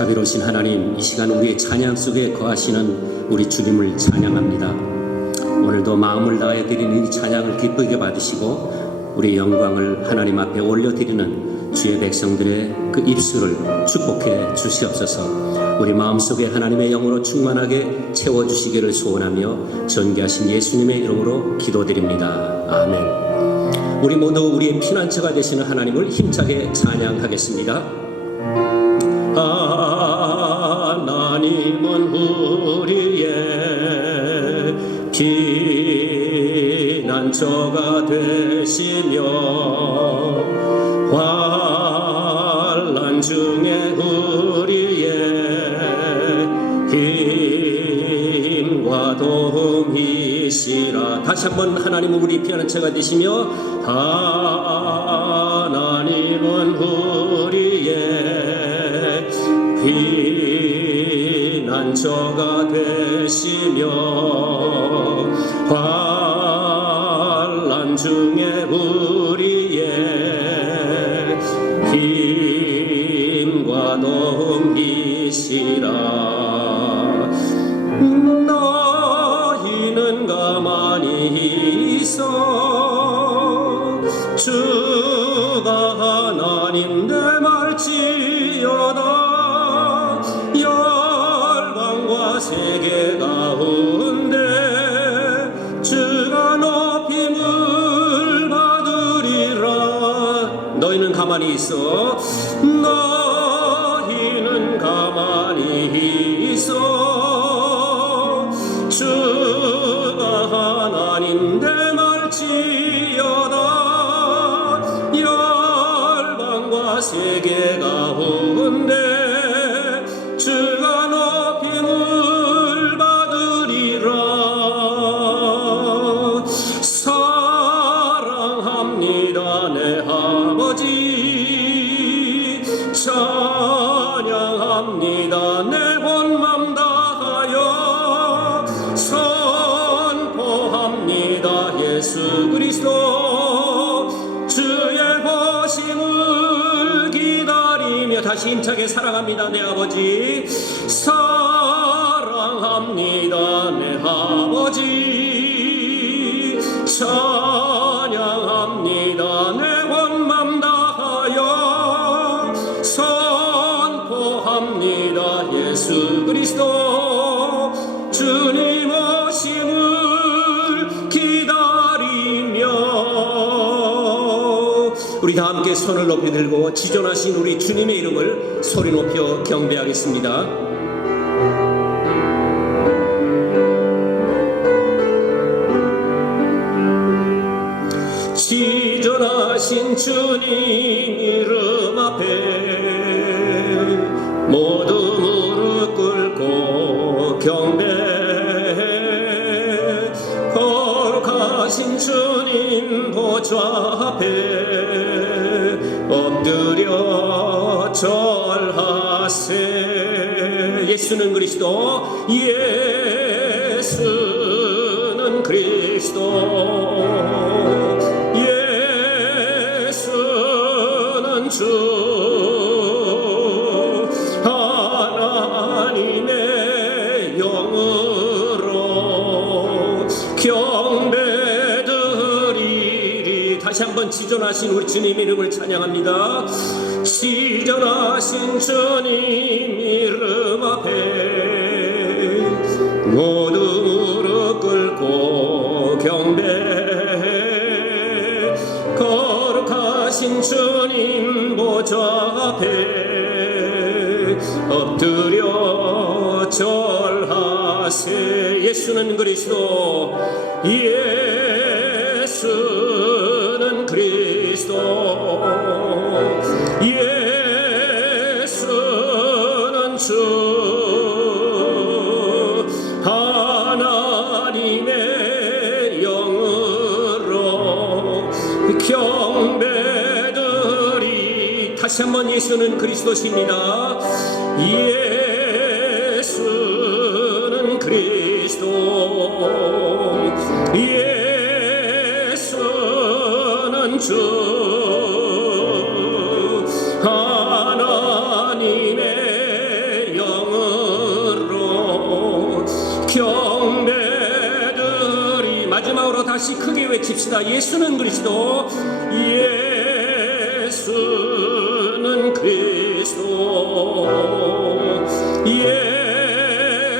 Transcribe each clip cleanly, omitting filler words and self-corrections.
자비로우신 하나님, 이 시간 우리의 찬양 속에 거하시는 우리 주님을 찬양합니다. 오늘도 마음을 다해 드리는 이 찬양을 기쁘게 받으시고 우리의 영광을 하나님 앞에 올려드리는 주의 백성들의 그 입술을 축복해 주시옵소서. 우리 마음속에 하나님의 영으로 충만하게 채워주시기를 소원하며 존귀하신 예수님의 이름으로 기도드립니다. 아멘. 우리 모두 우리의 피난처가 되시는 하나님을 힘차게 찬양하겠습니다. 하나님은 우리의 피난처가 되시며 환난 중에 우리의 힘과 도움이시라. 다시 한번 하나님은 우리 피난처가 되시며 하나님은 우리의 피난처가 되시며 환난 중에 우리의 힘과 도움이시라. 너희는 가만히 있어 주가 하나님 되말지어다. 세계 가운데 주가 높임을 받으리라. 너희는 가만히 있어. 너희는 가만히 있어 주가 하나님 되말지어다. 열방과 세계 가운데 찬양합니다. 내 본맘 다하여 선포합니다. 예수 그리스도 주의 보심을 기다리며 다시 힘차게 사랑합니다. 내 아버지 사랑합니다. 내 아버지 찬양합니다. 내 본맘 다하여 선포합니다. 예수 그리스도 주님 오심을 기다리며. 우리 다 함께 손을 높이 들고 지존하신 우리 주님의 이름을 소리 높여 경배하겠습니다. 지존하신 주님 이름 앞에 모두 무릎 꿇고 경배. 거룩하신 주님 보좌 앞에 엎드려 절하세. 예수는 그리스도, 예수는 그리스도, 주 하나님의 영으로 경배드리리. 다시 한번 지존하신 우리 주님 이름을 찬양합니다. 지존하신 주님 이름 앞에 모두 무릎 꿇고 경배. 거룩하신 주님 보좌 앞에 엎드려 절하세. 예수는 그리스도, 예수는 그리스도, 예수는 주 하나님의 영으로 경배드리. 다시 한번 예수는 그리스도십니다. 예수는 그리스도, 예수는 주 하나님의 고백합시다. 예수는 그리스도, 예수는 그리스도,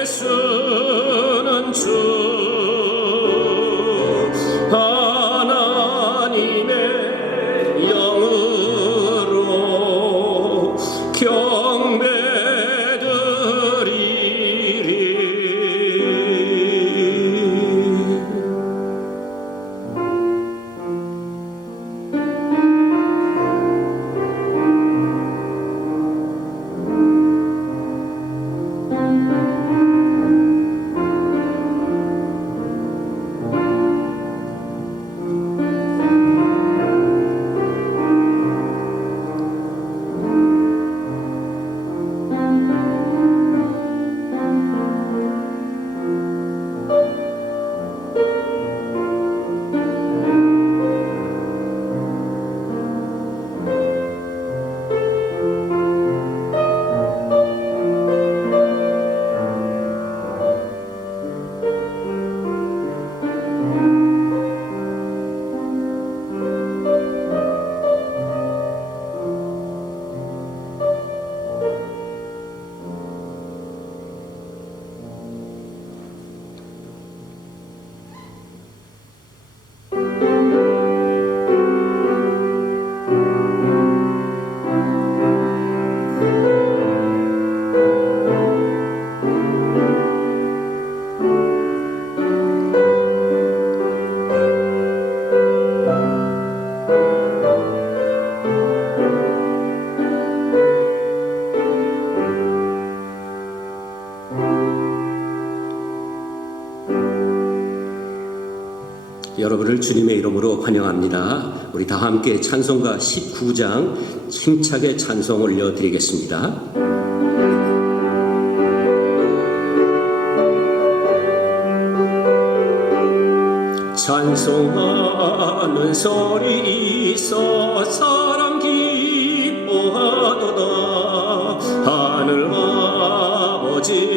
예수는 주 하나님의 영으로 경배드리리. 여러분을 주님의 이름으로 환영합니다. 우리 다 함께 찬송가 19장 힘차게 찬송 올려드리겠습니다. 찬송하는 소리 있어 사람 기뻐하도다. 하늘 아버지의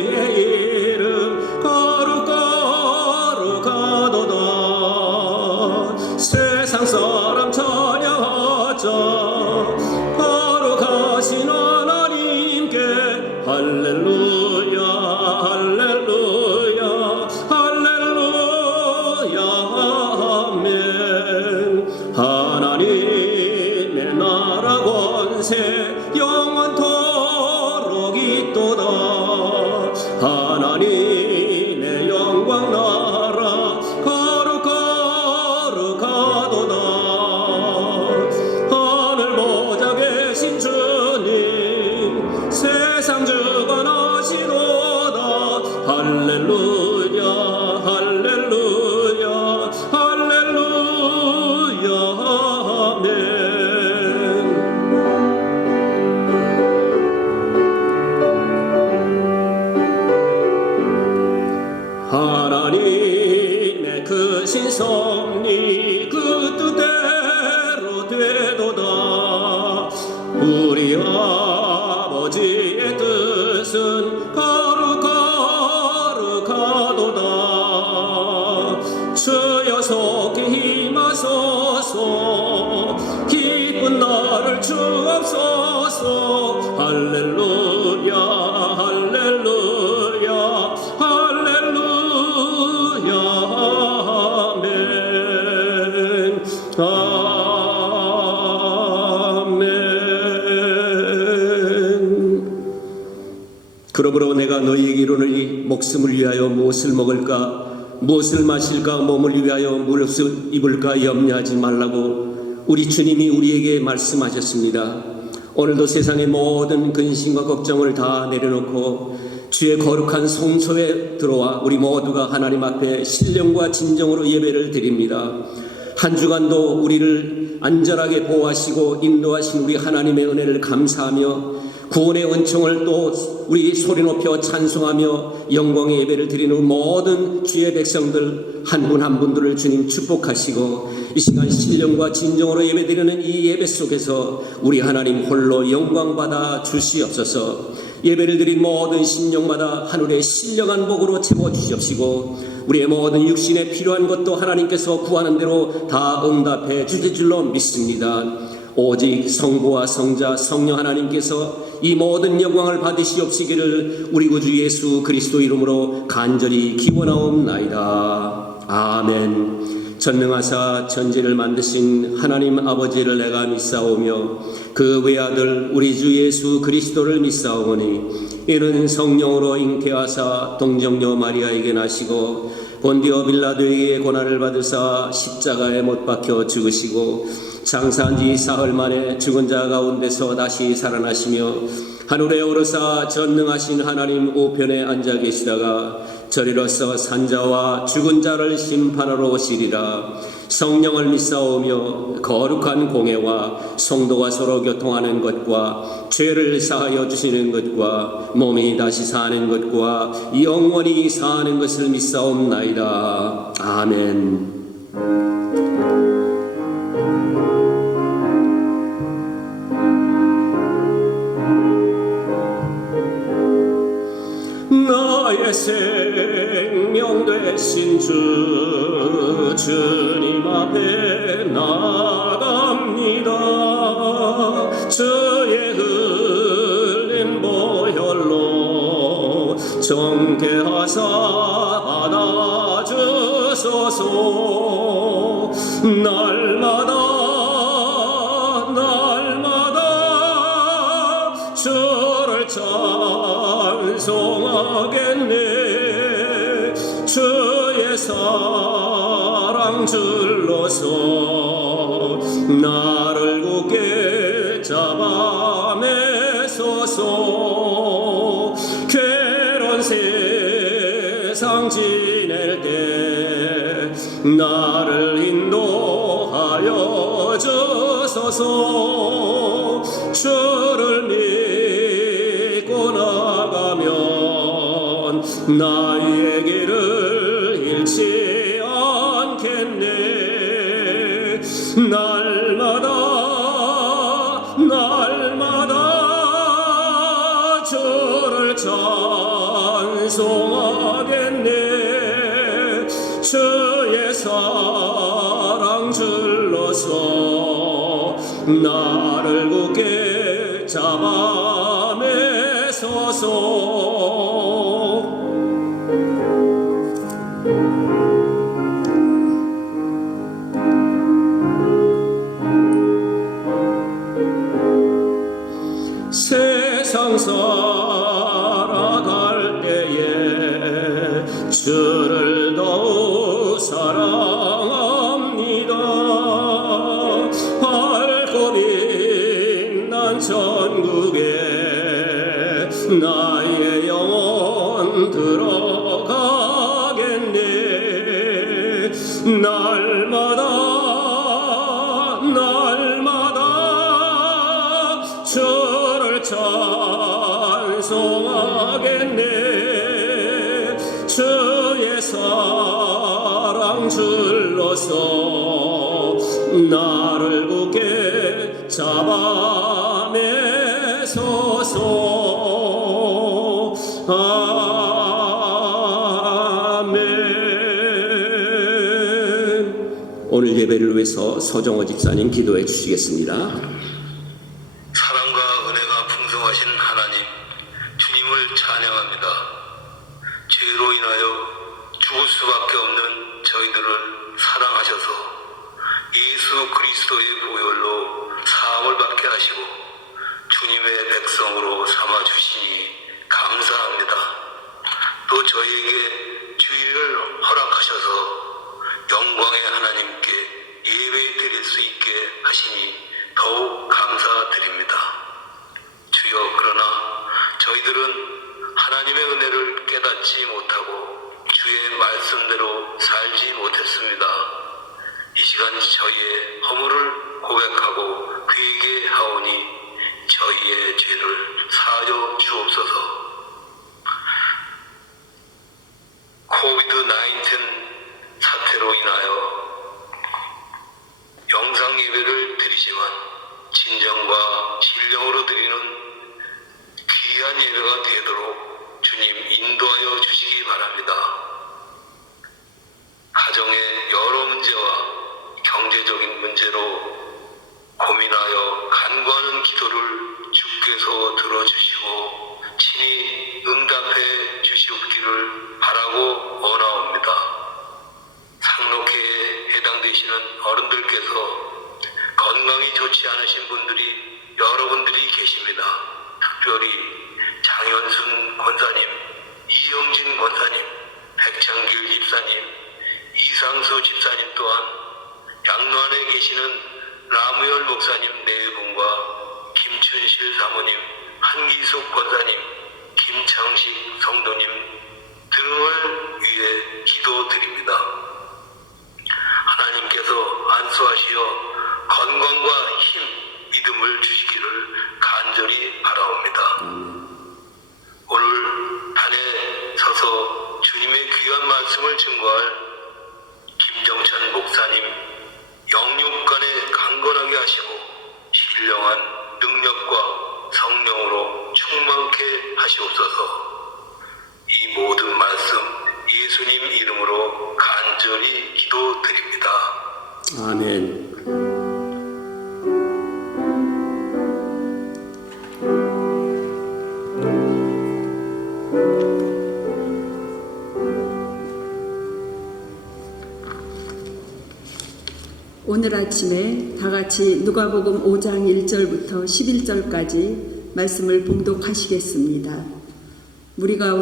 이름 거룩거룩하도다. 세상 사람 찬양하자. 거룩하신 하나님께 할렐루야 할렐루야 할렐루야 아멘. 하나님의 나라 권세 영원토록 있도다. 하나님의 영광 나라 거룩거룩하도다. 하늘 보좌 계신 주님 세상 주관하시도다. 할렐루야 할렐루야 할렐루야 아멘. 하나님의 크신 섭리 그 뜻대로 되도다. 우리 아버지의 뜻은 거룩거룩하도다. 주여 속히 힘하소서. 기쁜 나를 주옵소서. 할렐루야 할렐루야 할렐루야 아멘 아멘. 그러므로 내가 너희에게 이르노니 목숨을 위하여 무엇을 먹을까 무엇을 마실까 몸을 위하여 무엇을 입을까 염려하지 말라고 우리 주님이 우리에게 말씀하셨습니다. 오늘도 세상의 모든 근심과 걱정을 다 내려놓고 주의 거룩한 성소에 들어와 우리 모두가 하나님 앞에 신령과 진정으로 예배를 드립니다. 한 주간도 우리를 안전하게 보호하시고 인도하신 우리 하나님의 은혜를 감사하며 구원의 은총을 또 우리 소리 높여 찬송하며 영광의 예배를 드리는 모든 주의 백성들 한 분 한 분들을 주님 축복하시고 이 시간 신령과 진정으로 예배드리는 이 예배 속에서 우리 하나님 홀로 영광받아 주시옵소서. 예배를 드린 모든 심령마다 하늘의 신령한 복으로 채워주시옵시고 우리의 모든 육신에 필요한 것도 하나님께서 구하는 대로 다 응답해 주실 줄로 믿습니다. 오직 성부와 성자 성령 하나님께서 이 모든 영광을 받으시옵시기를 우리 구주 예수 그리스도 이름으로 간절히 기원하옵나이다. 아멘. 전능하사 천지를 만드신 하나님 아버지를 내가 믿사오며 그 외아들 우리 주 예수 그리스도를 믿사오니 이는 성령으로 잉태하사 동정녀 마리아에게 나시고 본디오 빌라도에게 고난을 받으사 십자가에 못 박혀 죽으시고 장사한 지 사흘 만에 죽은 자 가운데서 다시 살아나시며 하늘에 오르사 전능하신 하나님 우편에 앉아 계시다가 저리로서 산자와 죽은 자를 심판하러 오시리라. 성령을 믿사오며 거룩한 공회와 성도가 서로 교통하는 것과 죄를 사하여 주시는 것과 몸이 다시 사는 것과 영원히 사는 것을 믿사옵나이다. 아멘. 나의 생명 되신 주님 앞에 나갑니다. 주의 흘린 보혈로 정케하사 받아주소서. 날마다 주를 찬송하겠네. 주의 사랑 줄로서 나를 굳게 잡아내소서. 괴로운 세상 지낼 때 나를 인도하여 주소서. 주를 믿고 나가면 나의 길을 잃지 않겠네. 날마다 주를 찬송하겠네. 주의 사랑 줄로서 나를 굳게 잡아내소서. 세상 살아갈 때에 주를 더욱 사랑합니다. 밝고 빛난 천국에 나의 영혼 들어가겠네. 날마다 주를 찬송하겠네. 주의 사랑 줄로서 나를 굳게 잡아내소서. 아멘. 오늘 예배를 위해서 서정호 집사님 기도해 주시겠습니다. 사랑과 은혜가 풍성하신 하나님, 주님을 찬양합니다. 죄로 인하여 죽을 수밖에 없는 저희들을 사랑하셔서 예수 그리스도의 보혈로 사함을 받게 하시고 주님의 백성으로 삼아주시니 감사합니다. 또 저희에게 주의를 허락하셔서 영광의 하나님께 예배 드릴 수 있게 하시니 더욱 감사드립니다. 주여, 그러나 저희들은 하나님의 은혜를 깨닫지 못하고 주의 말씀대로 살지 못했습니다. 이 시간 저희의 허물을 고백하고 회개하오니 저희의 죄를 사하여 주옵소서. 코비드-19 사태로 인하여 영상 예배를 드리지만 진정과 신령으로 드리는 귀한 예배가 되도록 주님 인도하여 주시기 바랍니다. 가정의 여러 문제와 경제적인 문제로 고민하여 간구하는 기도를 주께서 들어주시고 친히 응답해 주시옵기를 바라고 원하옵니다. 상록회에 해당되시는 어른들께서 건강이 좋지 않으신 분들이 여러분들이 계십니다. 특별히 장현순 권사님, 이영진 권사님, 백창길 집사님, 이상수 집사님 또한 양로안에 계시는 라무열 목사님 네 분과 김춘실 사모님, 한기숙 권사님, 김창식 성도님 등을 위해 기도드립니다. 하나님께서 안수하시어 건강과 힘, 믿음을 주시기를 간절히 바라옵니다. 오늘 단에 서서 주님의 귀한 말씀을 증거할 김정찬 목사님 영육간에 강건하게 하시고 신령한 능력과 성령으로 충만케 하시옵소서. 이 모든 말씀 예수님 이름으로 간절히 기도드립니다. 아멘. 오늘 아침에 다 같이 누가복음 5장 1절부터 11절까지 말씀을 봉독하시겠습니다. 우리가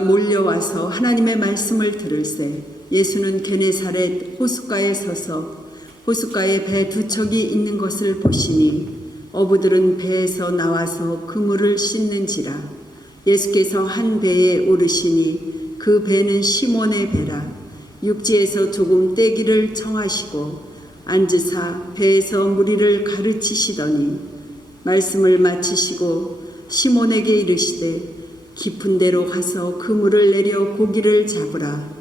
몰려와서 하나님의 말씀을 들을새 예수는 게네사렛 호숫가에 서서 호숫가에 배 두 척이 있는 것을 보시니 어부들은 배에서 나와서 그물을 씻는지라. 예수께서 한 배에 오르시니 그 배는 시몬의 배라. 육지에서 조금 떼기를 청하시고 앉으사 배에서 무리를 가르치시더니 말씀을 마치시고 시몬에게 이르시되 깊은 데로 가서 그물을 내려 고기를 잡으라.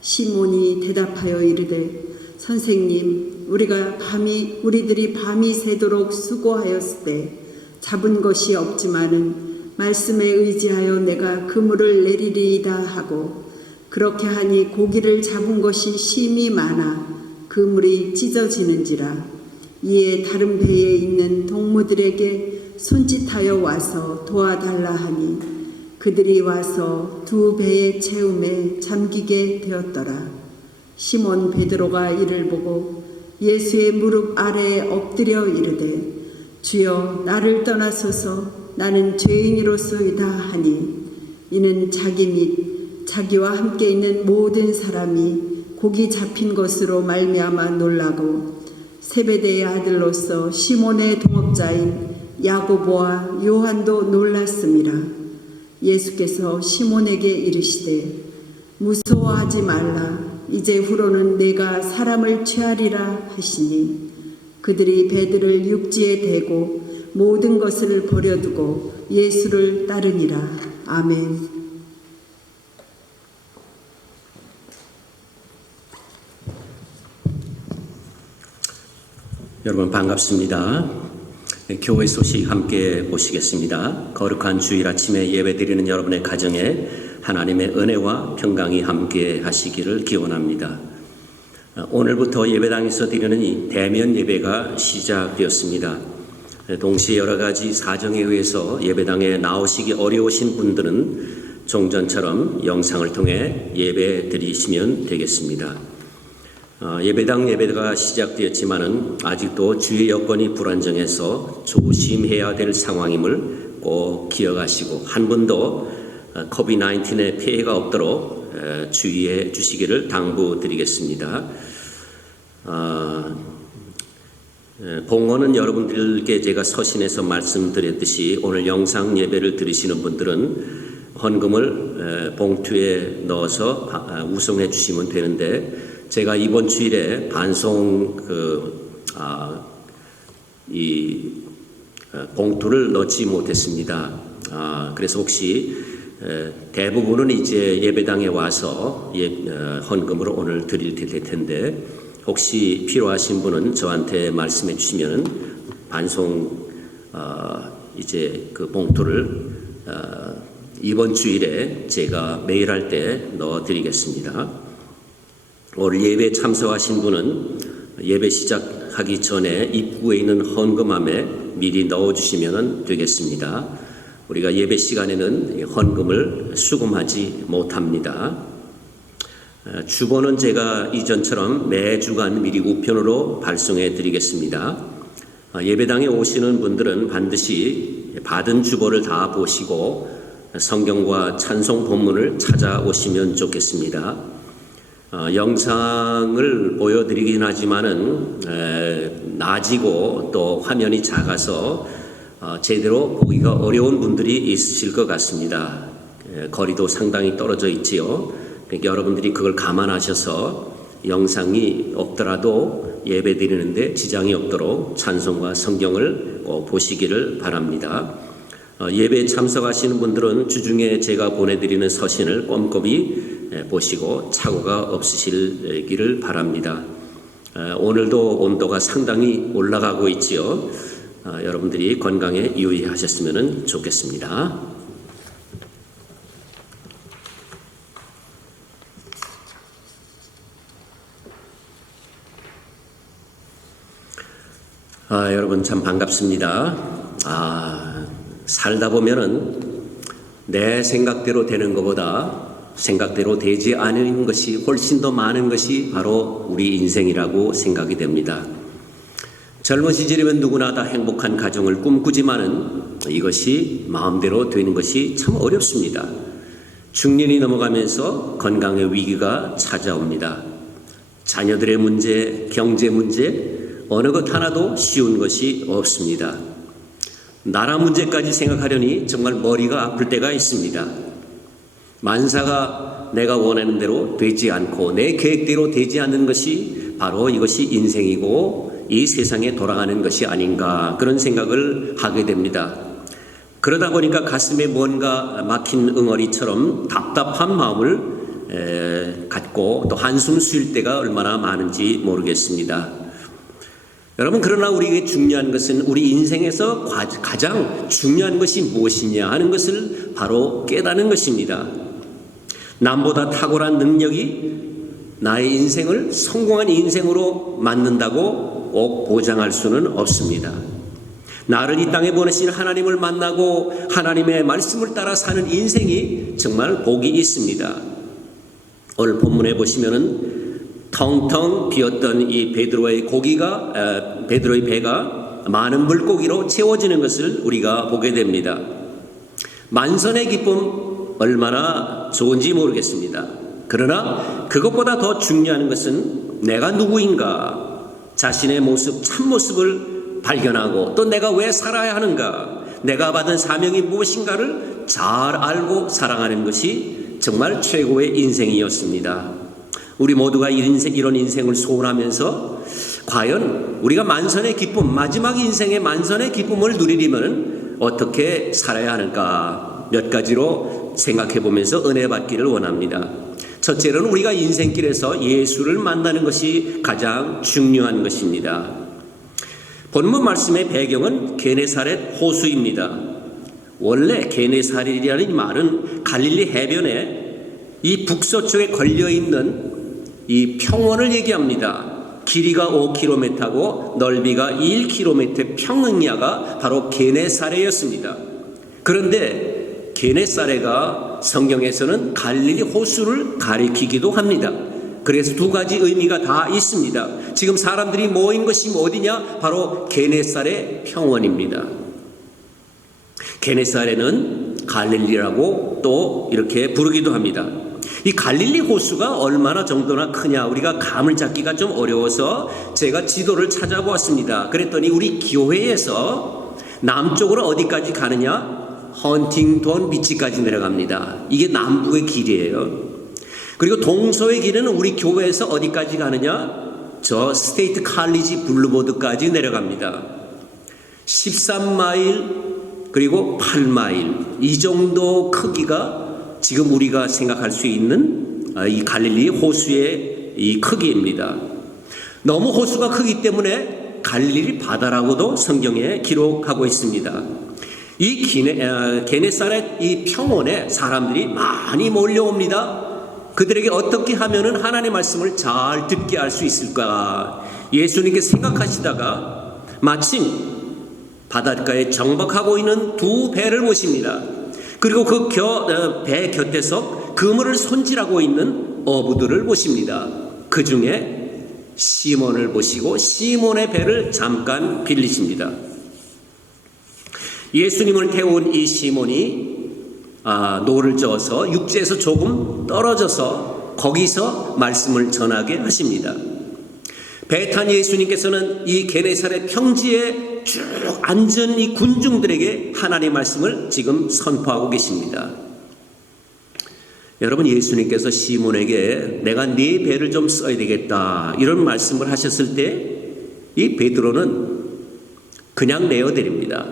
시몬이 대답하여 이르되 선생님, 우리들이 밤이 새도록 수고하였으되 잡은 것이 없지만은 말씀에 의지하여 내가 그물을 내리리이다 하고 그렇게 하니 고기를 잡은 것이 심히 많아 그물이 찢어지는지라. 이에 다른 배에 있는 동무들에게 손짓하여 와서 도와달라 하니 그들이 와서 두 배의 채움에 잠기게 되었더라. 시몬 베드로가 이를 보고 예수의 무릎 아래에 엎드려 이르되 주여, 나를 떠나소서, 나는 죄인이로소이다 하니 이는 자기 및 자기와 함께 있는 모든 사람이 고기 잡힌 것으로 말미암아 놀라고 세베대의 아들로서 시몬의 동업자인 야고보와 요한도 놀랐음이라. 예수께서 시몬에게 이르시되 무서워하지 말라. 이제 후로는 내가 사람을 취하리라 하시니 그들이 배들을 육지에 대고 모든 것을 버려두고 예수를 따르니라. 아멘. 여러분 반갑습니다. 교회 소식 함께 보시겠습니다. 거룩한 주일 아침에 예배드리는 여러분의 가정에 하나님의 은혜와 평강이 함께 하시기를 기원합니다. 오늘부터 예배당에서 드리는 이 대면 예배가 시작되었습니다. 동시에 여러 가지 사정에 의해서 예배당에 나오시기 어려우신 분들은 종전처럼 영상을 통해 예배 드리시면 되겠습니다. 예배당 예배가 시작되었지만은 아직도 주의 여건이 불안정해서 조심해야 될 상황임을 꼭 기억하시고 한 번도 코비드-19의 피해가 없도록 주의해 주시기를 당부드리겠습니다. 봉헌은 여러분들께 제가 서신에서 말씀드렸듯이 오늘 영상 예배를 들으시는 분들은 헌금을 봉투에 넣어서 우송해 주시면 되는데 제가 이번 주일에 반송 봉투를 넣지 못했습니다. 그래서 혹시 대부분은 이제 예배당에 와서 헌금으로 오늘 드릴 텐데 혹시 필요하신 분은 저한테 말씀해 주시면 반송 이제 그 봉투를 이번 주일에 제가 매일 할 때 넣어드리겠습니다. 오늘 예배 참석하신 분은 예배 시작하기 전에 입구에 있는 헌금함에 미리 넣어주시면 되겠습니다. 우리가 예배 시간에는 헌금을 수금하지 못합니다. 주보는 제가 이전처럼 매주간 미리 우편으로 발송해 드리겠습니다. 예배당에 오시는 분들은 반드시 받은 주보를 다 보시고 성경과 찬송 본문을 찾아오시면 좋겠습니다. 영상을 보여드리긴 하지만은 낮이고 또 화면이 작아서 제대로 보기가 어려운 분들이 있으실 것 같습니다. 거리도 상당히 떨어져 있지요. 그러니까 여러분들이 그걸 감안하셔서 영상이 없더라도 예배 드리는데 지장이 없도록 찬송과 성경을 꼭 보시기를 바랍니다. 예배에 참석하시는 분들은 주중에 제가 보내드리는 서신을 꼼꼼히 보시고 착오가 없으시기를 바랍니다. 오늘도 온도가 상당히 올라가고 있지요. 여러분들이 건강에 유의하셨으면 좋겠습니다. 여러분 참 반갑습니다. 살다 보면은 내 생각대로 되는 것보다 생각대로 되지 않은 것이 훨씬 더 많은 것이 바로 우리 인생이라고 생각이 됩니다. 젊은 시절이면 누구나 다 행복한 가정을 꿈꾸지만은 이것이 마음대로 되는 것이 참 어렵습니다. 중년이 넘어가면서 건강의 위기가 찾아옵니다. 자녀들의 문제, 경제 문제, 어느 것 하나도 쉬운 것이 없습니다. 나라 문제까지 생각하려니 정말 머리가 아플 때가 있습니다. 만사가 내가 원하는 대로 되지 않고 내 계획대로 되지 않는 것이 바로 이것이 인생이고 이 세상에 돌아가는 것이 아닌가 그런 생각을 하게 됩니다. 그러다 보니까 가슴에 뭔가 막힌 응어리처럼 답답한 마음을 갖고 또 한숨 쉴 때가 얼마나 많은지 모르겠습니다. 여러분, 그러나 우리에게 중요한 것은 우리 인생에서 가장 중요한 것이 무엇이냐 하는 것을 바로 깨닫는 것입니다. 남보다 탁월한 능력이 나의 인생을 성공한 인생으로 만든다고 꼭 보장할 수는 없습니다. 나를 이 땅에 보내신 하나님을 만나고 하나님의 말씀을 따라 사는 인생이 정말 복이 있습니다. 오늘 본문에 보시면은 텅텅 비었던 이 베드로의 배가 많은 물고기로 채워지는 것을 우리가 보게 됩니다. 만선의 기쁨 얼마나 좋은지 모르겠습니다. 그러나 그것보다 더 중요한 것은 내가 누구인가, 자신의 모습, 참모습을 발견하고 또 내가 왜 살아야 하는가, 내가 받은 사명이 무엇인가를 잘 알고 사랑하는 것이 정말 최고의 인생이었습니다. 우리 모두가 이런 인생을 소원하면서 과연 우리가 만선의 기쁨, 마지막 인생의 만선의 기쁨을 누리려면 어떻게 살아야 하는가 몇 가지로 생각해 보면서 은혜 받기를 원합니다. 첫째로는 우리가 인생길에서 예수를 만나는 것이 가장 중요한 것입니다. 본문 말씀의 배경은 게네사렛 호수입니다. 원래 게네사렛이라는 말은 갈릴리 해변에 이 북서쪽에 걸려있는 이 평원을 얘기합니다. 길이가 5km고 넓이가 1km의 평야가 바로 게네사렛이었습니다. 그런데 게네사렛가 성경에서는 갈릴리 호수를 가리키기도 합니다. 그래서 두 가지 의미가 다 있습니다. 지금 사람들이 모인 것이 어디냐? 바로 게네사렛 평원입니다. 게네사렛은 갈릴리라고 또 이렇게 부르기도 합니다. 이 갈릴리 호수가 얼마나 정도나 크냐 우리가 감을 잡기가 좀 어려워서 제가 지도를 찾아보았습니다. 그랬더니 우리 교회에서 남쪽으로 어디까지 가느냐? 헌팅턴 비치까지 내려갑니다. 이게 남북의 길이에요. 그리고 동서의 길은 우리 교회에서 어디까지 가느냐? 저 스테이트 칼리지 블루보드까지 내려갑니다. 13마일 그리고 8마일 이 정도 크기가 지금 우리가 생각할 수 있는 이 갈릴리 호수의 이 크기입니다. 너무 호수가 크기 때문에 갈릴리 바다라고도 성경에 기록하고 있습니다. 이 게네사렛 이 평원에 사람들이 많이 몰려옵니다. 그들에게 어떻게 하면은 하나님의 말씀을 잘 듣게 할 수 있을까? 예수님께서 생각하시다가 마침 바닷가에 정박하고 있는 두 배를 보십니다. 그리고 그 배 곁에서 그물을 손질하고 있는 어부들을 보십니다. 그 중에 시몬을 보시고 시몬의 배를 잠깐 빌리십니다. 예수님을 태운 이 시몬이 노를 저어서 육지에서 조금 떨어져서 거기서 말씀을 전하게 하십니다. 배 탄 예수님께서는 이 게네사렛 평지에 쭉 앉은 이 군중들에게 하나님의 말씀을 지금 선포하고 계십니다. 여러분, 예수님께서 시몬에게 내가 네 배를 좀 써야 되겠다 이런 말씀을 하셨을 때 이 베드로는 그냥 내어드립니다.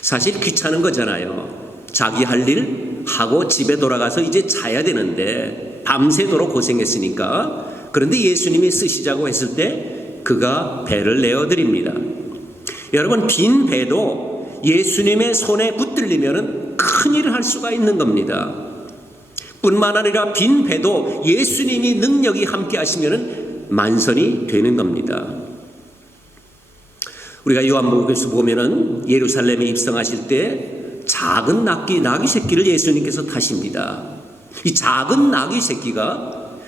사실 귀찮은 거잖아요. 자기 할 일 하고 집에 돌아가서 이제 자야 되는데 밤새도록 고생했으니까. 그런데 예수님이 쓰시자고 했을 때 그가 배를 내어드립니다. 여러분, 빈 배도 예수님의 손에 붙들리면 큰일을 할 수가 있는 겁니다. 뿐만 아니라 빈 배도 예수님이 능력이 함께 하시면 만선이 되는 겁니다. 우리가 요한복음에서 보면은 예루살렘에 입성하실 때 작은 나귀 새끼를 예수님께서 타십니다. 이 작은 나귀 새끼가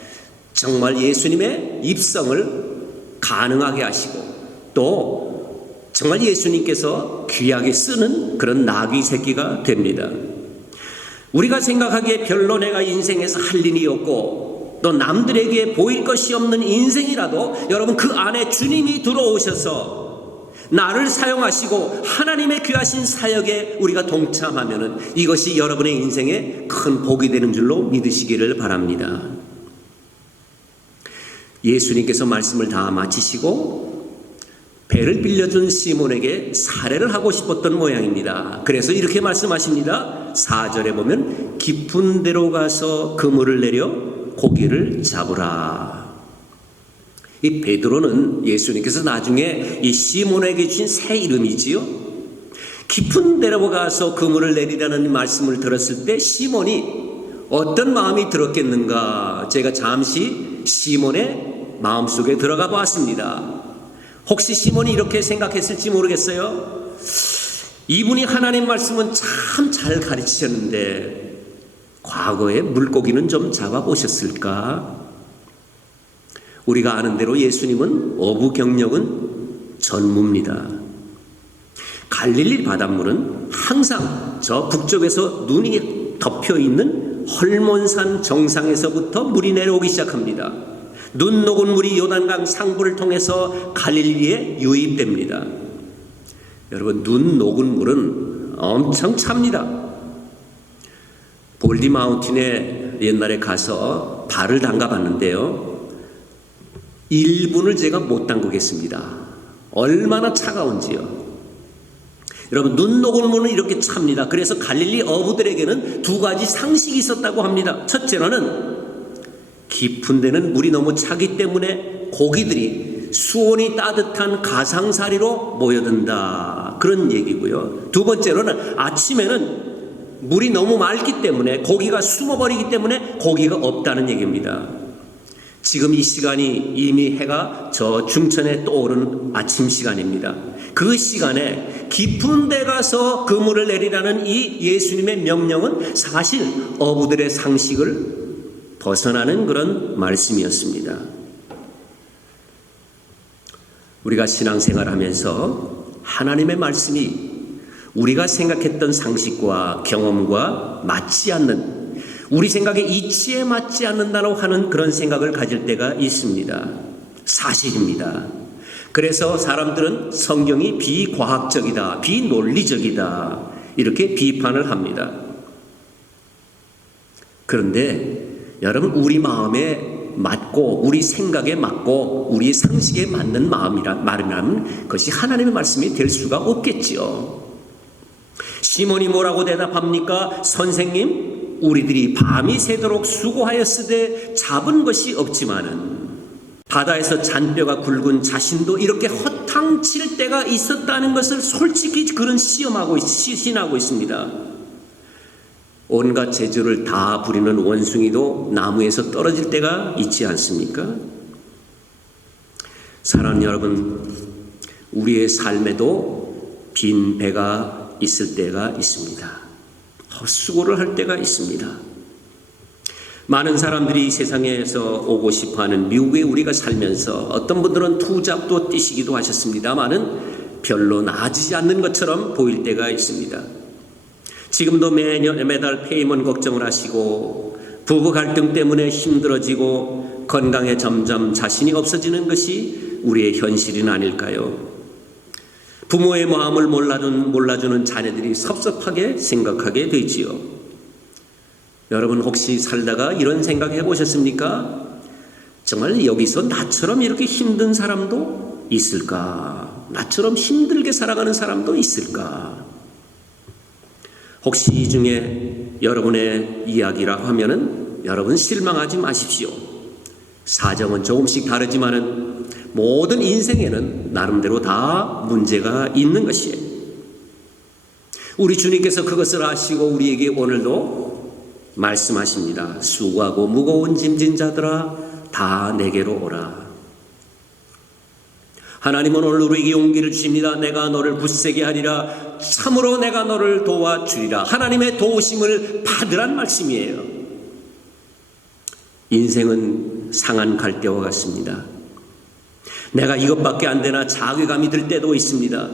정말 예수님의 입성을 가능하게 하시고 또 정말 예수님께서 귀하게 쓰는 그런 나귀 새끼가 됩니다. 우리가 생각하기에 별로 내가 인생에서 할 일이 없고 또 남들에게 보일 것이 없는 인생이라도 여러분 그 안에 주님이 들어오셔서 나를 사용하시고 하나님의 귀하신 사역에 우리가 동참하면은 이것이 여러분의 인생에 큰 복이 되는 줄로 믿으시기를 바랍니다. 예수님께서 말씀을 다 마치시고 배를 빌려준 시몬에게 사례를 하고 싶었던 모양입니다. 그래서 이렇게 말씀하십니다. 4절에 보면 깊은 데로 가서 그물을 내려 고기를 잡으라. 이 베드로는 예수님께서 나중에 이 시몬에게 주신 새 이름이지요. 깊은 데로 가서 그물을 내리라는 말씀을 들었을 때 시몬이 어떤 마음이 들었겠는가? 제가 잠시 시몬의 마음속에 들어가 보았습니다. 혹시 시몬이 이렇게 생각했을지 모르겠어요. 이분이 하나님 말씀은 참 잘 가르치셨는데 과거에 물고기는 좀 잡아보셨을까? 우리가 아는 대로 예수님은 어부 경력은 전무입니다. 갈릴리 바닷물은 항상 저 북쪽에서 눈이 덮여 있는 헐몬산 정상에서부터 물이 내려오기 시작합니다. 눈 녹은 물이 요단강 상부를 통해서 갈릴리에 유입됩니다. 여러분, 눈 녹은 물은 엄청 찹니다. 볼디 마운틴에 옛날에 가서 발을 담가 봤는데요. 1분을 제가 못 담그겠습니다. 얼마나 차가운지요. 여러분, 눈 녹은 물은 이렇게 찹니다. 그래서 갈릴리 어부들에게는 두 가지 상식이 있었다고 합니다. 첫째로는 깊은 데는 물이 너무 차기 때문에 고기들이 수온이 따뜻한 가상사리로 모여든다. 그런 얘기고요. 두 번째로는 아침에는 물이 너무 맑기 때문에 고기가 숨어버리기 때문에 고기가 없다는 얘기입니다. 지금 이 시간이 이미 해가 저 중천에 떠오른 아침 시간입니다. 그 시간에 깊은 데 가서 그물을 내리라는 이 예수님의 명령은 사실 어부들의 상식을 벗어나는 그런 말씀이었습니다. 우리가 신앙생활하면서 하나님의 말씀이 우리가 생각했던 상식과 경험과 맞지 않는, 우리 생각의 이치에 맞지 않는다고 하는 그런 생각을 가질 때가 있습니다. 사실입니다. 그래서 사람들은 성경이 비과학적이다, 비논리적이다 이렇게 비판을 합니다. 그런데 여러분, 우리 마음에 맞고 우리 생각에 맞고 우리 상식에 맞는 말이라면 그것이 하나님의 말씀이 될 수가 없겠지요. 시몬이 뭐라고 대답합니까? 선생님, 우리들이 밤이 새도록 수고하였으되 잡은 것이 없지만은 바다에서 잔뼈가 굵은 자신도 이렇게 허탕칠 때가 있었다는 것을 솔직히 그는 시인하고 있습니다. 온갖 재주를 다 부리는 원숭이도 나무에서 떨어질 때가 있지 않습니까? 사랑하는 여러분, 우리의 삶에도 빈 배가 있을 때가 있습니다. 헛수고를 할 때가 있습니다. 많은 사람들이 세상에서 오고 싶어하는 미국에 우리가 살면서 어떤 분들은 투잡도 뛰시기도 하셨습니다만은 별로 나아지지 않는 것처럼 보일 때가 있습니다. 지금도 매달 페이먼 걱정을 하시고 부부 갈등 때문에 힘들어지고 건강에 점점 자신이 없어지는 것이 우리의 현실은 아닐까요? 부모의 마음을 몰라주는 자녀들이 섭섭하게 생각하게 되지요. 여러분 혹시 살다가 이런 생각 해보셨습니까? 정말 여기서 나처럼 이렇게 힘든 사람도 있을까? 나처럼 힘들게 살아가는 사람도 있을까? 혹시 이 중에 여러분의 이야기라고 하면은 여러분 실망하지 마십시오. 사정은 조금씩 다르지만은 모든 인생에는 나름대로 다 문제가 있는 것이에요. 우리 주님께서 그것을 아시고 우리에게 오늘도 말씀하십니다. 수고하고 무거운 짐진 자들아 다 내게로 오라. 하나님은 오늘 우리에게 용기를 주십니다. 내가 너를 굳세게 하리라. 참으로 내가 너를 도와주리라. 하나님의 도우심을 받으란 말씀이에요. 인생은 상한 갈대와 같습니다. 내가 이것밖에 안 되나 자괴감이 들 때도 있습니다.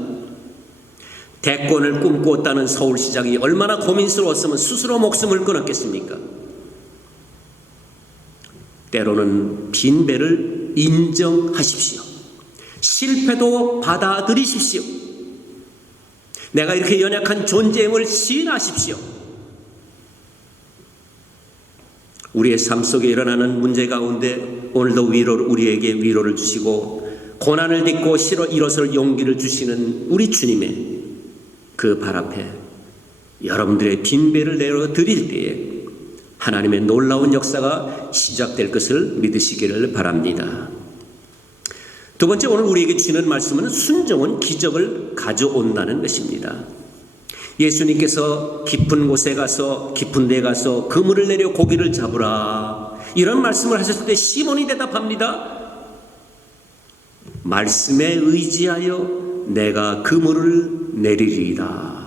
대권을 꿈꾸었다는 서울시장이 얼마나 고민스러웠으면 스스로 목숨을 끊었겠습니까? 때로는 빈배를 인정하십시오. 실패도 받아들이십시오. 내가 이렇게 연약한 존재임을 시인하십시오. 우리의 삶 속에 일어나는 문제 가운데 오늘도 우리에게 위로를 주시고 고난을 딛고 일어설 용기를 주시는 우리 주님의 그 발 앞에 여러분들의 빈배를 내어드릴 때에 하나님의 놀라운 역사가 시작될 것을 믿으시기를 바랍니다. 두 번째, 오늘 우리에게 주시는 말씀은 순종은 기적을 가져온다는 것입니다. 예수님께서 깊은 곳에 가서 깊은 데에 가서 그물을 내려 고기를 잡으라 이런 말씀을 하셨을 때 시몬이 대답합니다. 말씀에 의지하여 내가 그물을 내리리이다.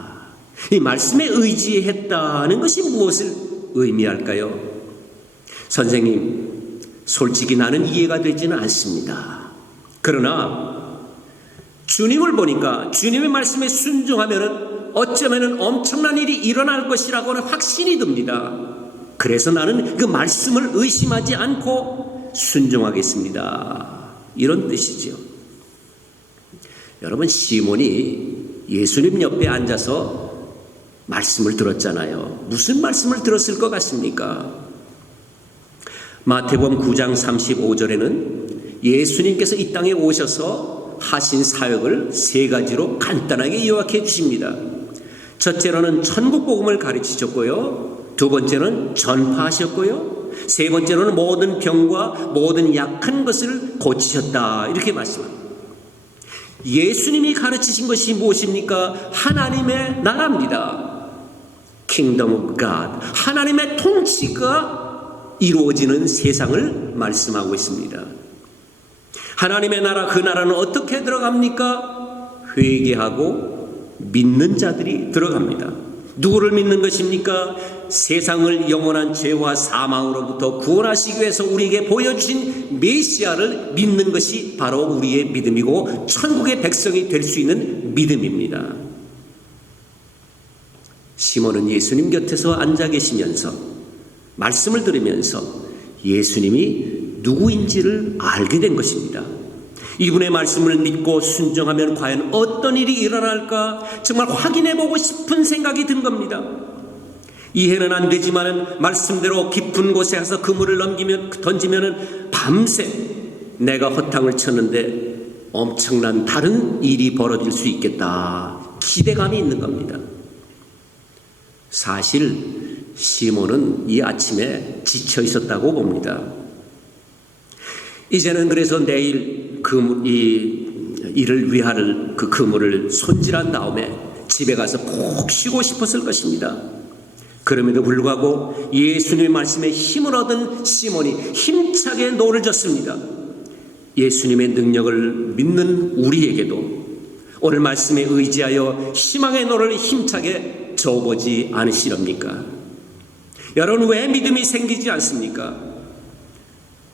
이 말씀에 의지했다는 것이 무엇을 의미할까요? 선생님, 솔직히 나는 이해가 되지는 않습니다. 그러나 주님을 보니까 주님의 말씀에 순종하면 어쩌면 엄청난 일이 일어날 것이라고는 확신이 듭니다. 그래서 나는 그 말씀을 의심하지 않고 순종하겠습니다. 이런 뜻이죠. 여러분, 시몬이 예수님 옆에 앉아서 말씀을 들었잖아요. 무슨 말씀을 들었을 것 같습니까? 마태복음 9장 35절에는 예수님께서 이 땅에 오셔서 하신 사역을 세 가지로 간단하게 요약해 주십니다. 첫째로는 천국 복음을 가르치셨고요. 두 번째는 전파하셨고요. 세 번째로는 모든 병과 모든 약한 것을 고치셨다. 이렇게 말씀합니다. 예수님이 가르치신 것이 무엇입니까? 하나님의 나라입니다. Kingdom of God. 하나님의 통치가 이루어지는 세상을 말씀하고 있습니다. 하나님의 나라, 그 나라는 어떻게 들어갑니까? 회개하고 믿는 자들이 들어갑니다. 누구를 믿는 것입니까? 세상을 영원한 죄와 사망으로부터 구원하시기 위해서 우리에게 보여주신 메시아를 믿는 것이 바로 우리의 믿음이고 천국의 백성이 될 수 있는 믿음입니다. 시몬은 예수님 곁에서 앉아 계시면서 말씀을 들으면서 예수님이 누구인지를 알게 된 것입니다. 이분의 말씀을 믿고 순종하면 과연 어떤 일이 일어날까 정말 확인해보고 싶은 생각이 든 겁니다. 이해는 안 되지만 말씀대로 깊은 곳에 가서 그물을 던지면 밤새 내가 허탕을 쳤는데 엄청난 다른 일이 벌어질 수 있겠다. 기대감이 있는 겁니다. 사실 시몬은 이 아침에 지쳐 있었다고 봅니다. 이제는 그래서 내일 이를 위할 그 그물을 손질한 다음에 집에 가서 푹 쉬고 싶었을 것입니다. 그럼에도 불구하고 예수님의 말씀에 힘을 얻은 시몬이 힘차게 노를 젓습니다. 예수님의 능력을 믿는 우리에게도 오늘 말씀에 의지하여 희망의 노를 힘차게 저어보지 않으시렵니까? 여러분, 왜 믿음이 생기지 않습니까?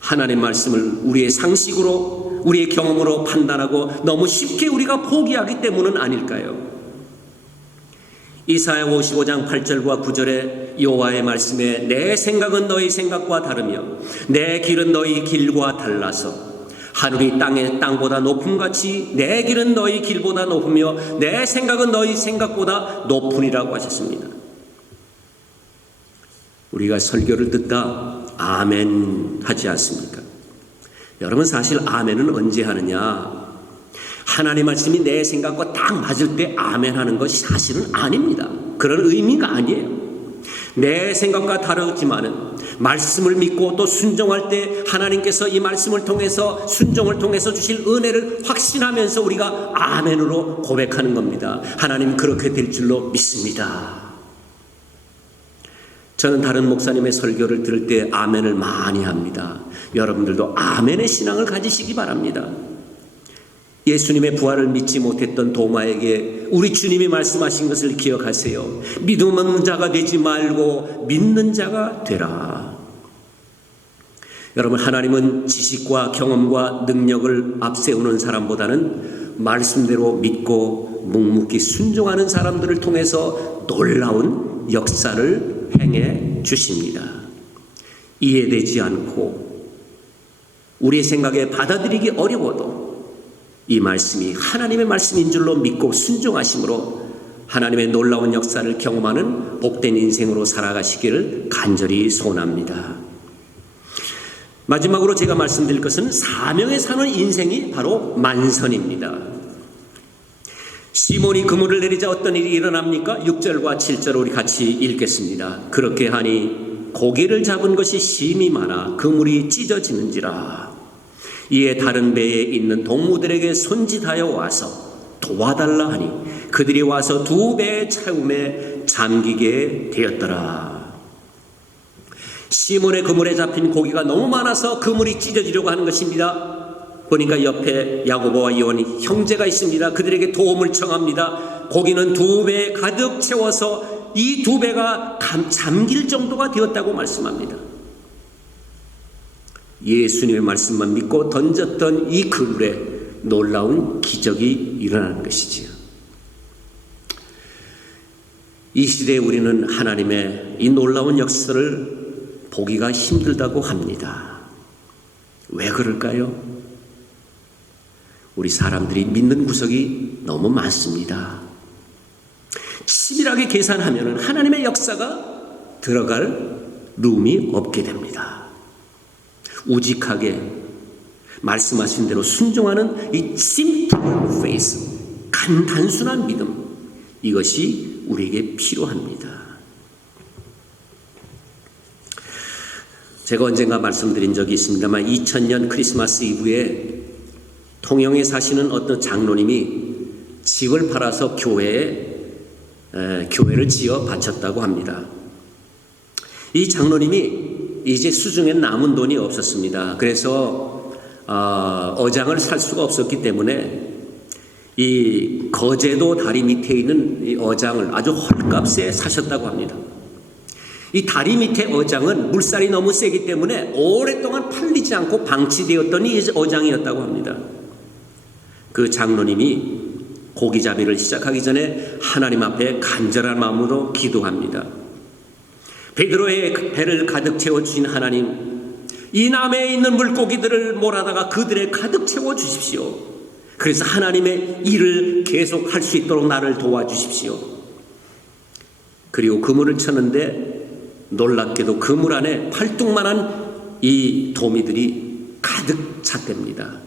하나님의 말씀을 우리의 상식으로, 우리의 경험으로 판단하고 너무 쉽게 우리가 포기하기 때문은 아닐까요? 이사야 55장 8절과 9절에 여호와의 말씀에 내 생각은 너희 생각과 다르며 내 길은 너희 길과 달라서 하늘이 땅보다 높음같이 내 길은 너희 길보다 높으며 내 생각은 너희 생각보다 높으니라고 하셨습니다. 우리가 설교를 듣다 아멘 하지 않습니까? 여러분, 사실 아멘은 언제 하느냐? 하나님 말씀이 내 생각과 딱 맞을 때 아멘 하는 것이 사실은 아닙니다. 그런 의미가 아니에요. 내 생각과 다르지만은 말씀을 믿고 또 순종할 때 하나님께서 이 말씀을 통해서, 순종을 통해서 주실 은혜를 확신하면서 우리가 아멘으로 고백하는 겁니다. 하나님 그렇게 될 줄로 믿습니다. 저는 다른 목사님의 설교를 들을 때 아멘을 많이 합니다. 여러분들도 아멘의 신앙을 가지시기 바랍니다. 예수님의 부활을 믿지 못했던 도마에게 우리 주님이 말씀하신 것을 기억하세요. 믿음 없는 자가 되지 말고 믿는 자가 되라. 여러분, 하나님은 지식과 경험과 능력을 앞세우는 사람보다는 말씀대로 믿고 묵묵히 순종하는 사람들을 통해서 놀라운 역사를 행해 주십니다. 이해되지 않고 우리의 생각에 받아들이기 어려워도 이 말씀이 하나님의 말씀인 줄로 믿고 순종하심으로 하나님의 놀라운 역사를 경험하는 복된 인생으로 살아가시기를 간절히 소원합니다. 마지막으로 제가 말씀드릴 것은 사명에 사는 인생이 바로 만선입니다. 시몬이 그물을 내리자 어떤 일이 일어납니까? 6절과 7절 우리 같이 읽겠습니다. 그렇게 하니 고기를 잡은 것이 심히 많아 그물이 찢어지는지라. 이에 다른 배에 있는 동무들에게 손짓하여 와서 도와달라 하니 그들이 와서 두 배의 채움에 잠기게 되었더라. 시몬의 그물에 잡힌 고기가 너무 많아서 그물이 찢어지려고 하는 것입니다. 보니까 옆에 야고보와 요한이 형제가 있습니다. 그들에게 도움을 청합니다. 고기는 두 배에 가득 채워서 이 두 배가 잠길 정도가 되었다고 말씀합니다. 예수님의 말씀만 믿고 던졌던 이 그물에 놀라운 기적이 일어나는 것이지요. 이 시대에 우리는 하나님의 이 놀라운 역사를 보기가 힘들다고 합니다. 왜 그럴까요? 우리 사람들이 믿는 구석이 너무 많습니다. 치밀하게 계산하면 하나님의 역사가 들어갈 룸이 없게 됩니다. 우직하게 말씀하신 대로 순종하는 이 simple faith, 단순한 믿음, 이것이 우리에게 필요합니다. 제가 언젠가 말씀드린 적이 있습니다만 2000년 크리스마스 이브에 통영에 사시는 어떤 장로님이 집을 팔아서 교회를 지어 바쳤다고 합니다. 이 장로님이 이제 수중에 남은 돈이 없었습니다. 그래서 어장을 살 수가 없었기 때문에 이 거제도 다리 밑에 있는 이 어장을 아주 헐값에 사셨다고 합니다. 이 다리 밑에 어장은 물살이 너무 세기 때문에 오랫동안 팔리지 않고 방치되었던 이 어장이었다고 합니다. 그 장로님이 고기잡이를 시작하기 전에 하나님 앞에 간절한 마음으로 기도합니다. 베드로의 배를 가득 채워주신 하나님, 이 남해에 있는 물고기들을 몰아다가 그들에 가득 채워주십시오. 그래서 하나님의 일을 계속할 수 있도록 나를 도와주십시오. 그리고 그물을 쳤는데 놀랍게도 그물 안에 팔뚝만한 이 도미들이 가득 찼답니다.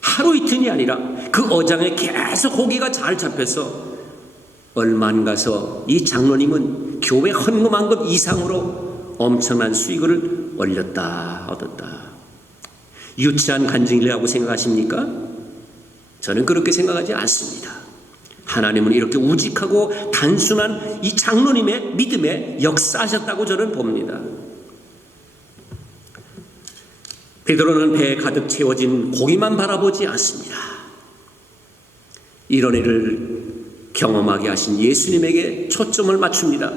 하루 이틀이 아니라 그 어장에 계속 고기가 잘 잡혀서 얼마 안 가서 이 장로님은 교회 헌금한 것 이상으로 엄청난 수익을 얻었다. 유치한 간증이라고 생각하십니까? 저는 그렇게 생각하지 않습니다. 하나님은 이렇게 우직하고 단순한 이 장로님의 믿음에 역사하셨다고 저는 봅니다. 베드로는 배에 가득 채워진 고기만 바라보지 않습니다. 이런 일을 경험하게 하신 예수님에게 초점을 맞춥니다.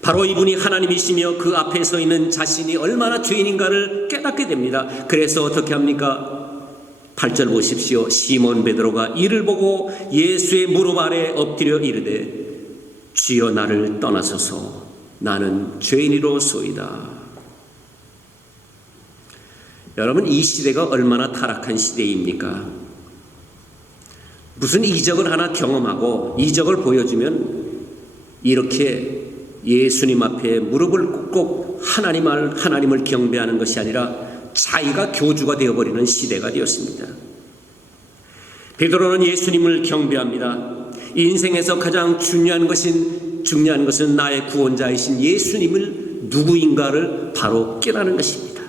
바로 이분이 하나님이시며 그 앞에 서 있는 자신이 얼마나 죄인인가를 깨닫게 됩니다. 그래서 어떻게 합니까? 8절 보십시오. 시몬 베드로가 이를 보고 예수의 무릎 아래 엎드려 이르되 주여 나를 떠나소서 나는 죄인이로소이다. 여러분, 이 시대가 얼마나 타락한 시대입니까? 무슨 이적을 하나 경험하고 이적을 보여주면 이렇게 예수님 앞에 무릎을 꿇고 하나님을 경배하는 것이 아니라 자기가 교주가 되어버리는 시대가 되었습니다. 베드로는 예수님을 경배합니다. 인생에서 가장 중요한 것은 나의 구원자이신 예수님을 누구인가를 바로 깨닫는 것입니다.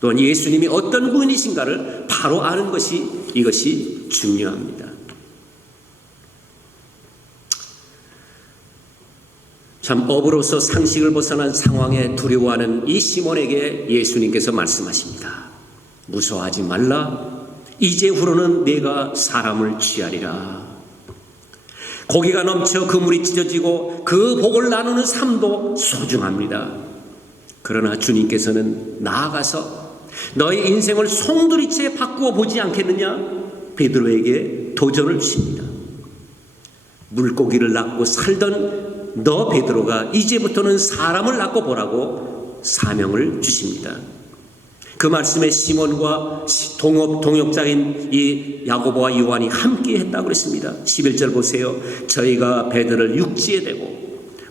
또한 예수님이 어떤 분이신가를 바로 아는 것이 이것이 중요합니다. 참 업으로서 상식을 벗어난 상황에 두려워하는 이 시몬에게 예수님께서 말씀하십니다. 무서워하지 말라. 이제후로는 내가 사람을 취하리라. 고기가 넘쳐 그물이 찢어지고 그 복을 나누는 삶도 소중합니다. 그러나 주님께서는 나아가서 너의 인생을 송두리째 바꾸어 보지 않겠느냐? 베드로에게 도전을 주십니다. 물고기를 낳고 살던 너 베드로가 이제부터는 사람을 낳고 보라고 사명을 주십니다. 그 말씀에 시몬과 동역자인 이 야고보와 요한이 함께 했다고 그랬습니다. 11절 보세요. 저희가 배들을 육지에 대고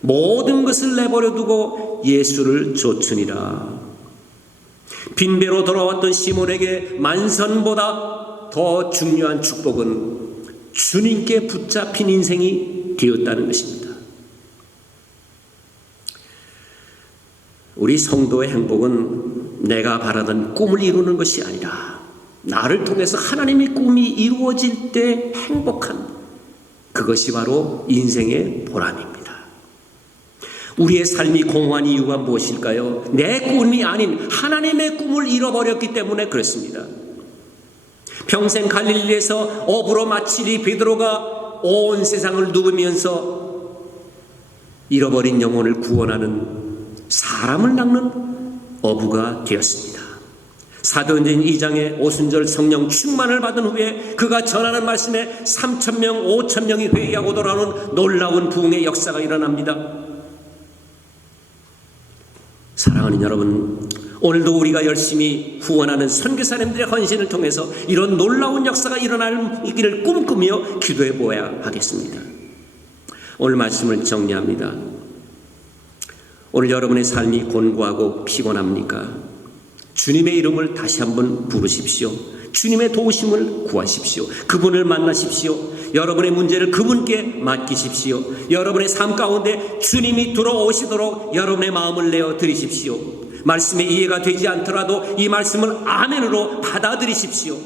모든 것을 내버려 두고 예수를 쫓으니라. 빈배로 돌아왔던 시몬에게 만선보다 더 중요한 축복은 주님께 붙잡힌 인생이 되었다는 것입니다. 우리 성도의 행복은 내가 바라던 꿈을 이루는 것이 아니라 나를 통해서 하나님의 꿈이 이루어질 때 행복한 그것이 바로 인생의 보람입니다. 우리의 삶이 공허한 이유가 무엇일까요? 내 꿈이 아닌 하나님의 꿈을 잃어버렸기 때문에 그렇습니다. 평생 갈릴리에서 어부로 마치리 베드로가 온 세상을 누비면서 잃어버린 영혼을 구원하는 사람을 낚는 어부가 되었습니다. 사도행전 2장에 오순절 성령 충만을 받은 후에 그가 전하는 말씀에 3,000명, 5,000명이 회개하고 돌아오는 놀라운 부흥의 역사가 일어납니다. 사랑하는 여러분, 오늘도 우리가 열심히 후원하는 선교사님들의 헌신을 통해서 이런 놀라운 역사가 일어나기를 꿈꾸며 기도해 보아야 하겠습니다. 오늘 말씀을 정리합니다. 오늘 여러분의 삶이 곤고하고 피곤합니까? 주님의 이름을 다시 한번 부르십시오. 주님의 도우심을 구하십시오. 그분을 만나십시오. 여러분의 문제를 그분께 맡기십시오. 여러분의 삶 가운데 주님이 들어오시도록 여러분의 마음을 내어 드리십시오. 말씀에 이해가 되지 않더라도 이 말씀을 아멘으로 받아들이십시오.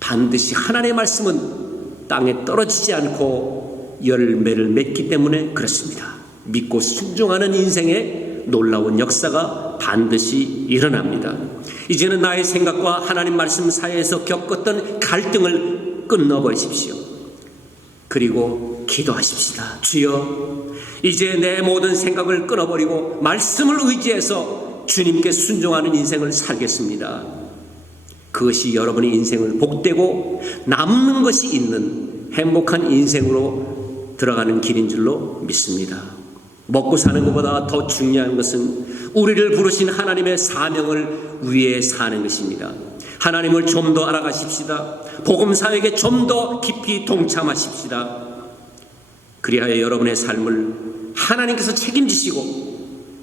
반드시 하나님의 말씀은 땅에 떨어지지 않고 열매를 맺기 때문에 그렇습니다. 믿고 순종하는 인생의 놀라운 역사가 반드시 일어납니다. 이제는 나의 생각과 하나님 말씀 사이에서 겪었던 갈등을 끊어버리십시오. 그리고 기도하십시다. 주여, 이제 내 모든 생각을 끊어버리고 말씀을 의지해서 주님께 순종하는 인생을 살겠습니다. 그것이 여러분의 인생을 복되고 남는 것이 있는 행복한 인생으로 들어가는 길인 줄로 믿습니다. 먹고 사는 것보다 더 중요한 것은 우리를 부르신 하나님의 사명을 위해 사는 것입니다. 하나님을 좀 더 알아가십시다. 복음 사역에 좀 더 깊이 동참하십시다. 그리하여 여러분의 삶을 하나님께서 책임지시고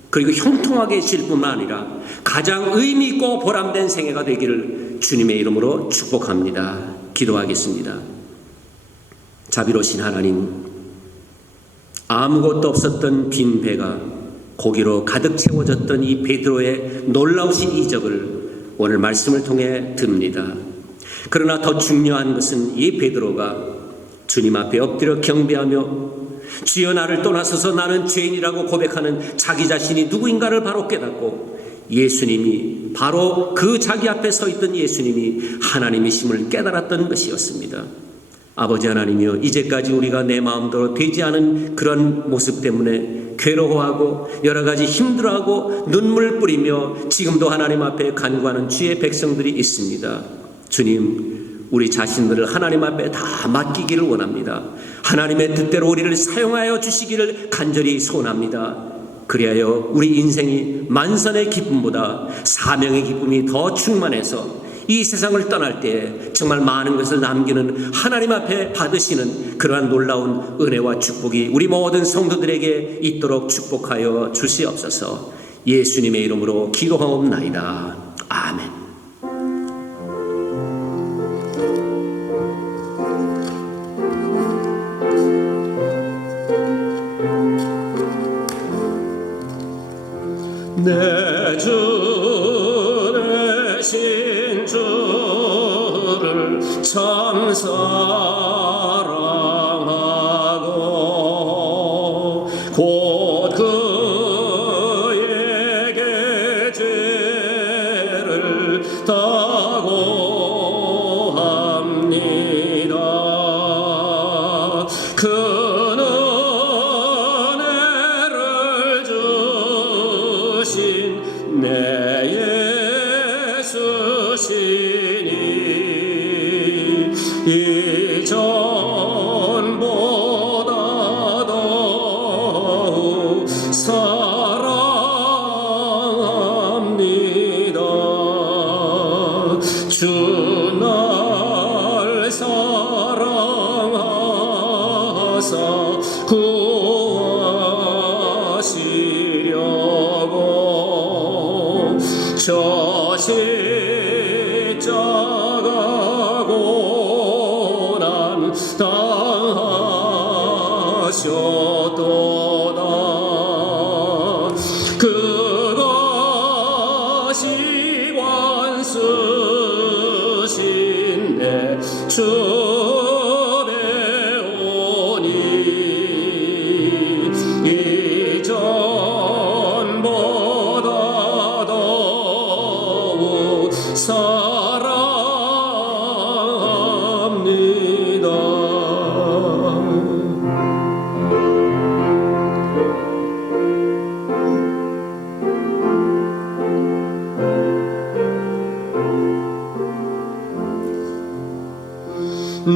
그리고 형통하게 해주실 뿐만 아니라 가장 의미 있고 보람된 생애가 되기를 주님의 이름으로 축복합니다. 기도하겠습니다. 자비로우신 하나님, 아무것도 없었던 빈 배가 고기로 가득 채워졌던 이 베드로의 놀라우신 이적을 오늘 말씀을 통해 듭니다. 그러나 더 중요한 것은 이 베드로가 주님 앞에 엎드려 경배하며 주여 나를 떠나서서 나는 죄인이라고 고백하는 자기 자신이 누구인가를 바로 깨닫고 예수님이 바로 그 자기 앞에 서 있던 예수님이 하나님이심을 깨달았던 것이었습니다. 아버지 하나님이여, 이제까지 우리가 내 마음대로 되지 않은 그런 모습 때문에 괴로워하고 여러 가지 힘들어하고 눈물 뿌리며 지금도 하나님 앞에 간구하는 주의 백성들이 있습니다. 주님, 우리 자신들을 하나님 앞에 다 맡기기를 원합니다. 하나님의 뜻대로 우리를 사용하여 주시기를 간절히 소원합니다. 그리하여 우리 인생이 만선의 기쁨보다 사명의 기쁨이 더 충만해서 이 세상을 떠날 때 정말 많은 것을 남기는 하나님 앞에 받으시는 그러한 놀라운 은혜와 축복이 우리 모든 성도들에게 있도록 축복하여 주시옵소서. 예수님의 이름으로 기도하옵나이다. 아멘. 내 주 되신 주를 참 사랑하고 곧 그에게 죄를 다고합니다. 그는 은혜를 주신 내 예수시니 이전보다 더욱 사랑합니다. 주 날 사랑하사 구하시려고 저 십자가 고난 당하셨도다. 그것이 원수신 내 주 되오니 이전보다 더욱 사랑합니다.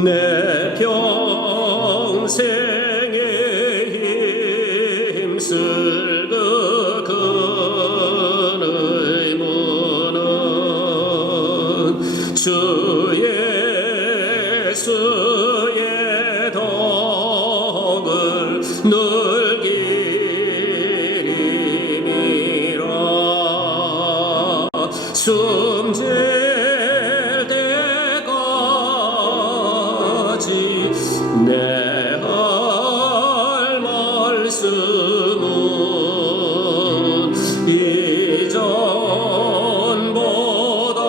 내 평생에 힘쓸 그 의무는 주 예수의 덕을 늘기림이라. 숨질 때까지 내 할 말씀은 이전보다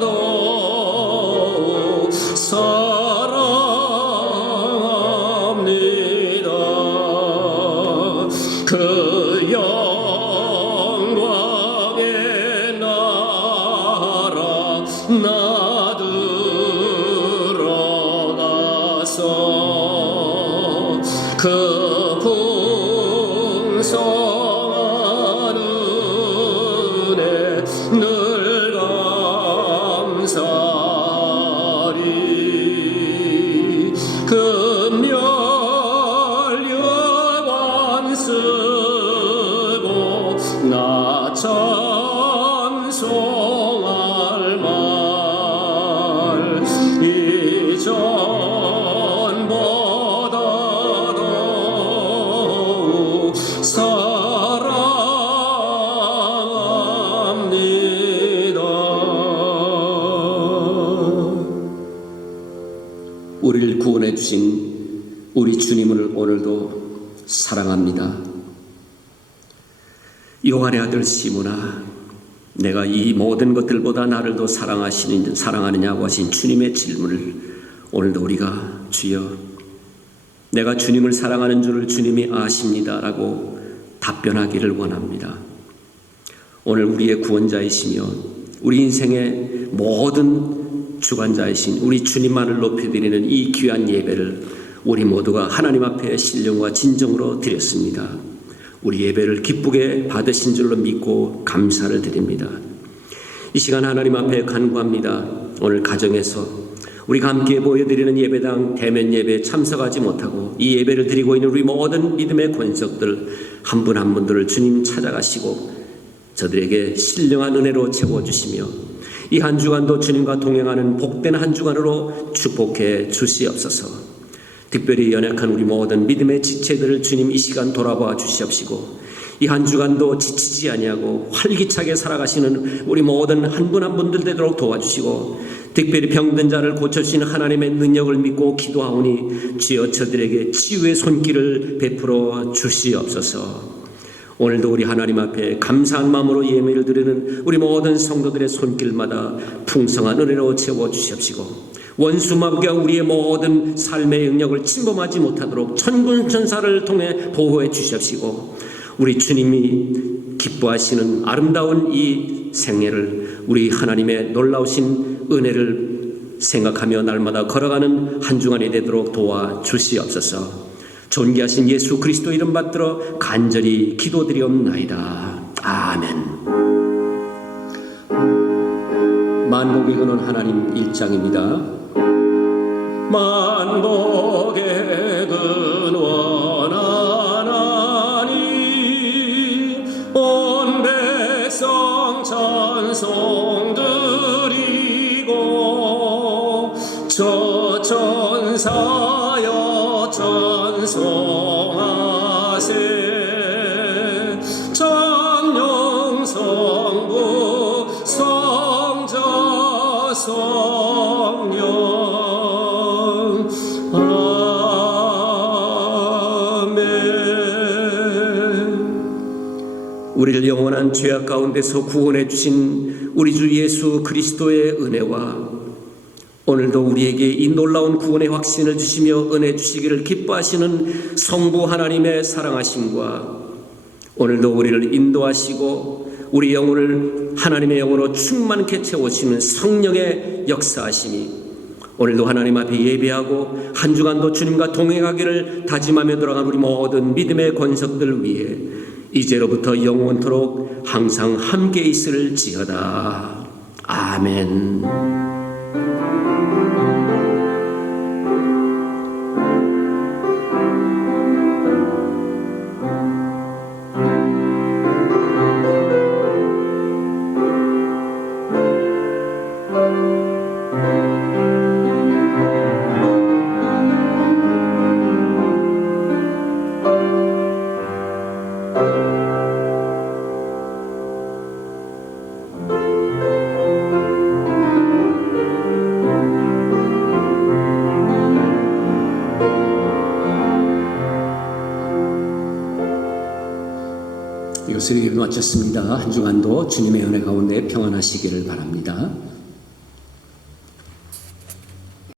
더욱 사랑합니다. 그 영광의 나라 나 들어가서 그 풍성한 은혜 늘 감사리. 금멸류관 쓰고 나 찬송할 말 이전보다 더욱 사랑합니다. 우리를 구원해 주신 우리 주님을 오늘도 사랑합니다. 요한의 아들 시몬아, 내가 이 모든 것들보다 나를 더 사랑하느냐고 하신 주님의 질문을 오늘도 우리가 주여 내가 주님을 사랑하는 줄을 주님이 아십니다라고 답변하기를 원합니다. 오늘 우리의 구원자이시며 우리 인생의 모든 주관자이신 우리 주님만을 높여드리는 이 귀한 예배를 우리 모두가 하나님 앞에 신령과 진정으로 드렸습니다. 우리 예배를 기쁘게 받으신 줄로 믿고 감사를 드립니다. 이 시간 하나님 앞에 간구합니다. 오늘 가정에서 우리가 함께 보여드리는 예배당 대면 예배에 참석하지 못하고 이 예배를 드리고 있는 우리 모든 믿음의 권석들 한 분 한 분들을 주님 찾아가시고 저들에게 신령한 은혜로 채워주시며 이 한 주간도 주님과 동행하는 복된 한 주간으로 축복해 주시옵소서. 특별히 연약한 우리 모든 믿음의 지체들을 주님 이 시간 돌아봐 주시옵시고 이 한 주간도 지치지 아니하고 활기차게 살아가시는 우리 모든 한 분 한 분들 되도록 도와주시고 특별히 병든 자를 고쳐주시는 하나님의 능력을 믿고 기도하오니 주여 저들에게 치유의 손길을 베풀어 주시옵소서. 오늘도 우리 하나님 앞에 감사한 마음으로 예배를 드리는 우리 모든 성도들의 손길마다 풍성한 은혜로 채워주시옵시고 원수 마귀가 우리의 모든 삶의 영역을 침범하지 못하도록 천군 천사를 통해 보호해 주시옵시고 우리 주님이 기뻐하시는 아름다운 이 생애를 우리 하나님의 놀라우신 은혜를 생각하며 날마다 걸어가는 한 주간이 되도록 도와주시옵소서. 존귀하신 예수 그리스도 이름 받들어 간절히 기도드리옵나이다. 아멘. 만복의 근원 하나님 1장입니다. 만복의 근원 하나님 온 백성 찬송 드리고 저 천사여 찬송하세 천령 성부 성자 성령 우리를 영원한 죄악 가운데서 구원해 주신 우리 주 예수 그리스도의 은혜와 오늘도 우리에게 이 놀라운 구원의 확신을 주시며 은혜 주시기를 기뻐하시는 성부 하나님의 사랑하심과 오늘도 우리를 인도하시고 우리 영혼을 하나님의 영으로 충만케 채우시는 성령의 역사하심이 오늘도 하나님 앞에 예배하고 한 주간도 주님과 동행하기를 다짐하며 돌아간 우리 모든 믿음의 권석들 위해 이제로부터 영원토록 항상 함께 있을지어다. 아멘. 이것을 예배 마쳤습니다. 한 주간도 주님의 은혜 가운데 평안하시기를 바랍니다.